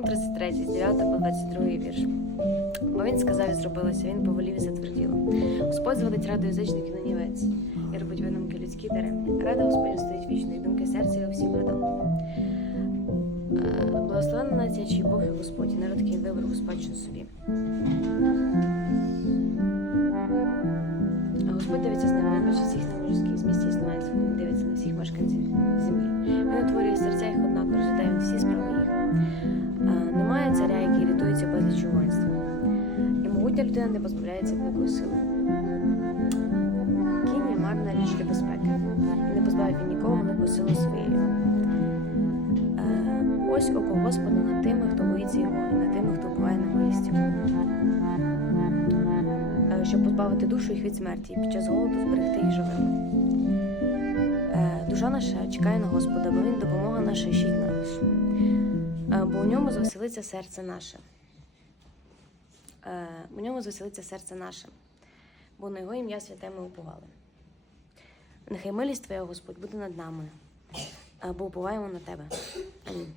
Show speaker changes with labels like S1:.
S1: Псалом 33, з 9 по 22 вірш. Бо він сказав і зробилося, він повелів і затверділо. Господь зводить раду язичників на нівець, і робить видумки людські даремні. Рада Господня стоїть вічно, і думки серця його всім радом. Е, Благословенна нація, чий Бог і Господь, і народ, який вибрав у спадщину собі. Господь дивиться з неба, бачить всіх немужських з місця існування дивиться на всіх мешканців землі. Він утворює рятується безліч. І могутня людина не позбавляється великої сили. Кінь є марна річ для безпеки, і не позбавить він нікого великої сили своєї. Е, Ось око Господа над тими, хто боїться його, і над тими, хто буває на милість. Е, Щоб позбавити душу їх від смерті, і під час голоду зберегти їх живими. Е, Душа наша чекає на Господа, бо він допомога наша і щит наш. Е, Бо у ньому звеселиться серце наше. Е, У ньому звеселиться серце наше, бо на його ім'я святе ми уповали. Нехай милість Твоя, Господь, буде над нами, бо уповаємо на Тебе. Амінь.